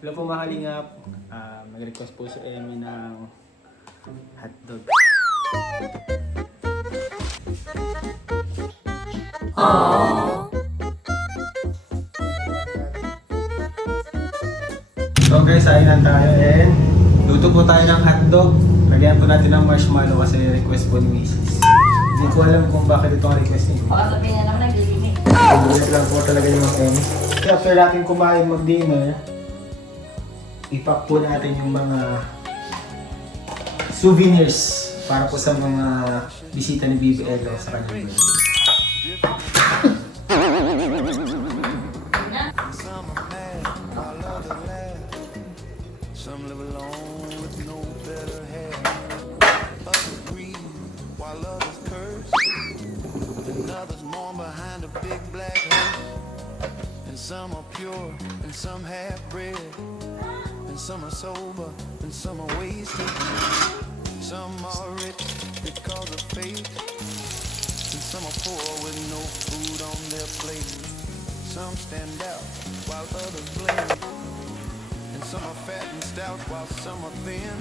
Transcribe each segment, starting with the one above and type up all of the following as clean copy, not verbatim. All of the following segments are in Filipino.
Hello po mga kalingap. Nag-request po si Emmy ng hotdog. So guys, ayun lang tayo and luto po tayo ng hotdog. Lagyan po natin ng marshmallow kasi request po ni Mrs. Hindi ko alam kung bakit ito ang request niya. Baka sabihin niya lang naglilinis. Nagulat lang po talaga yung mga Emmy. After natin kumain mag-dinner, ipack po natin yung mga souvenirs para po sa mga bisita ni Bibi Elo sa kanyang birthday. Some live alone with no better hair. Others grieve while others curse. And others mourn behind a big black hearse. And some are pure and some half bred. And some are sober and some are wasted. Some are rich because of faith. And some are poor with no food on their plate. Some stand out while others blend. And some are fat and stout while some are thin.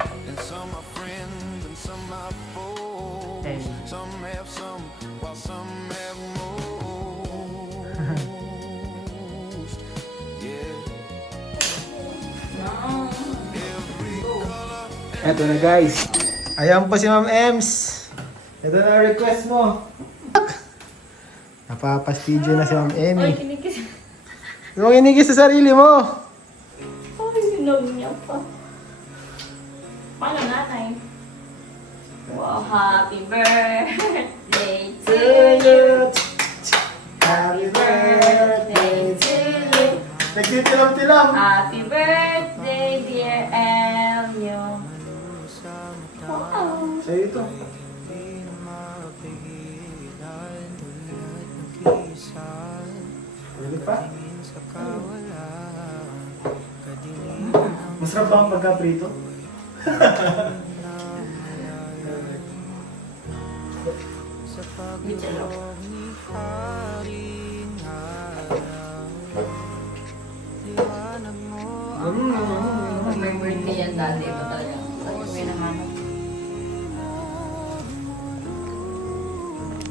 And some are friends and some are foes. Some have some while some have most. Yeah. Every color. Eto na guys. Ayan po si Ma'am Ems. Ito na ang request mo. Napapastidyo na si Ma'am Ay, Emmy. kinikis. Huwag inigis sa sarili mo. Ay, sinog niya pa. Paano nanay? Wow, happy birthday to you. Happy Birthday to you. Nagtitilam-tilam. Happy birthday, dear Elio. Wow. Sa'yo ito. Pwede pa? Masarap ba ang pagka-prito? Michelo. Pag may birthday yan dati, ito talaga. May nahanap.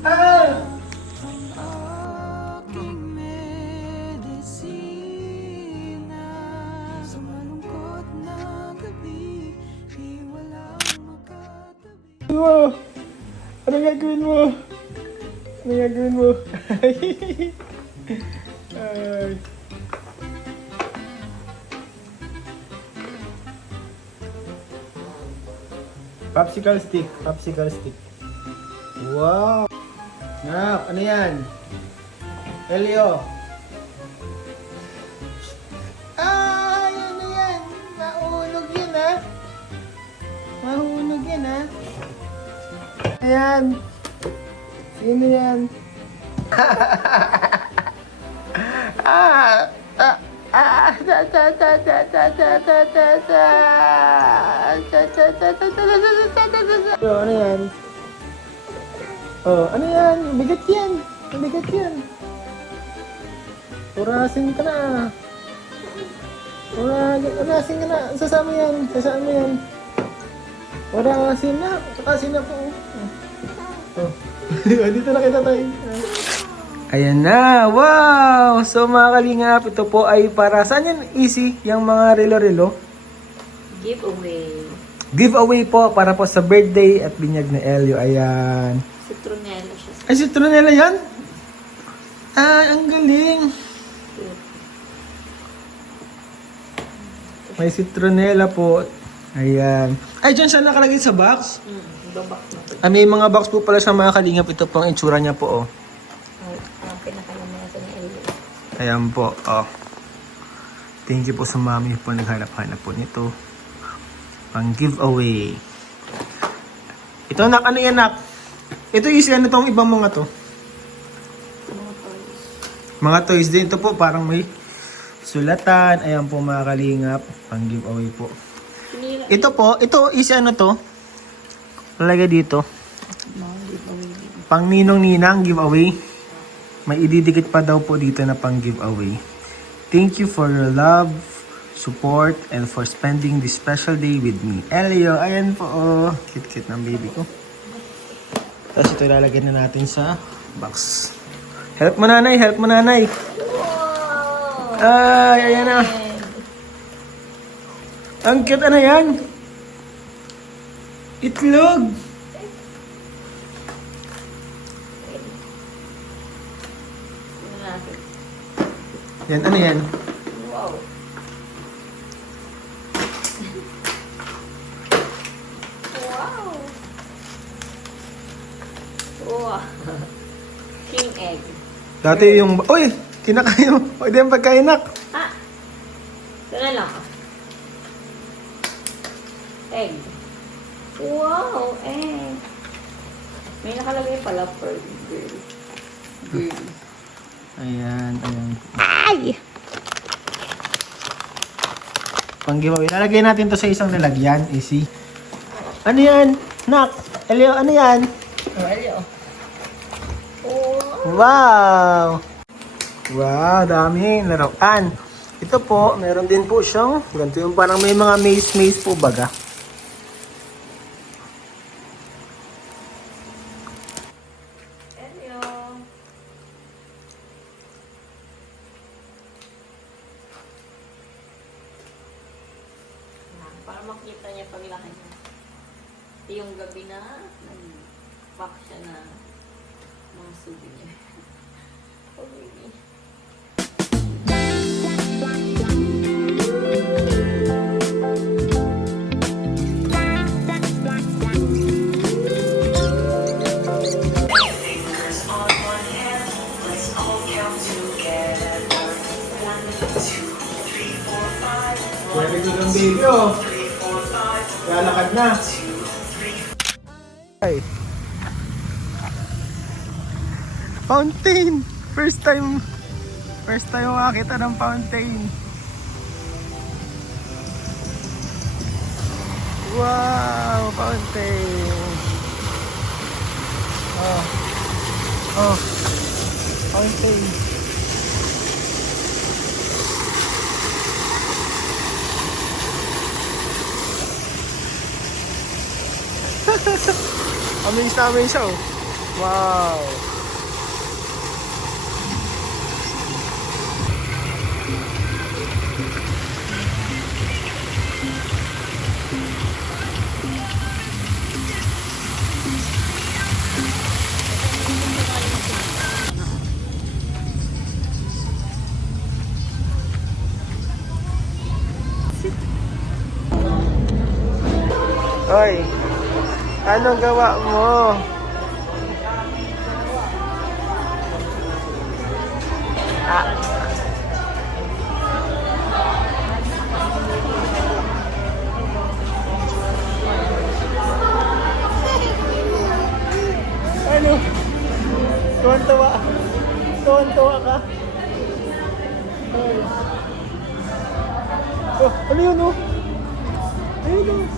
Ah! Mo? Ano gagawin mo? Ano gagawin mo? Ay. Popsicle stick, popsicle stick. Wow! Nak, ano yan? Elio. Ay, ano yan? Mahulog yan ha? Mahulog yan ha? Ayan. Sino yan? Ano yan? Oh, ano yan? Bigat yan. Bigat yan. Urasin ka na. Urasin ka na. Sasama yan. Sasama yan. Urasin na. Kakasin na po. Oh. Dito na kita tayo. Ayan na. Wow! So mga kalingap, ito po ay para saan yan easy? Yung mga relo-relo? Giveaway. Giveaway po para po sa birthday at binyag ni Elio. Ayan. Citronella siya. Ay, citronella yan? Ay, ang galing. May citronella po. Ayan. Ay, dyan siya nakalagay sa box. Babak na po. May mga box po pala sa mga kalingap. Ito pong itsura niya po, oh. Ang pinakalamesa ni Elio. Ayan po, oh. Thank you po sa mami po naghanap-hanap po nito. Pang giveaway. Ito, nak, ano yan, nak? Ito is, ano tong ibang mga to? Mga toys. Mga toys din. Ito po, parang may sulatan. Ayan po mga kalingap. Pang giveaway po. Pinira. Ito po, ito is ano to? Lalagay dito. Mga giveaway. Pang ninong-ninang giveaway. May ididikit pa daw po dito na pang giveaway. Thank you for your love, support and for spending this special day with me. Elio, ayan po. Oh. Cute-cute ng baby ko. Tapos ito ilalagay na natin sa box. Help mo nanay, help mo nanay. Wow! Ay, ayan na. Ang cute, ano yan? Itlog. Tingnan natin. Yan, ano yan? Wow! Wow! Wow! King egg. Dati yung... Uy! Kinakain mo. Pwede yung pagkainak. Ha? Ito na lang. Egg. Wow! Egg. May nakalagay pala for girl. Girl. Ayan, ayan. Ay! Pang giveaway. Lalagay natin to sa isang lalagyan. Easy. Ano yan? Nak! Elio, ano yan? Oh, hello. Wow! Wow! Wow, daming laruan. Ito po, meron din po siyang ganito yung parang may mga maze-maze po baga. Hello. Para makita niya paglaki niya. Ito yung gabi na nag-pack siya na mga souvenir. Oh, baby. Very good ang baby, oh. Lalakad na. Ay. Fountain! First time makakita ng fountain. Wow! Fountain! Oh. Oh. Fountain. Amaze na amaze siya, oh. Wow! Hoy, anong gawa mo? Ano? Tuwan-tuwa. Tuwan-tuwa ka. Ay. Oh, ano yun, oh? Ayun, oh.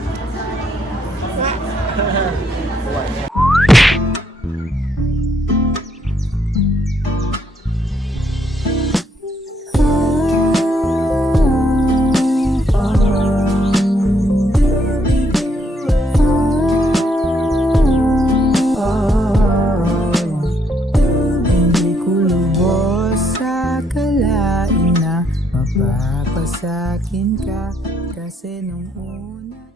Hindi ko lubos akalain na mapapasakin ka kasi nung una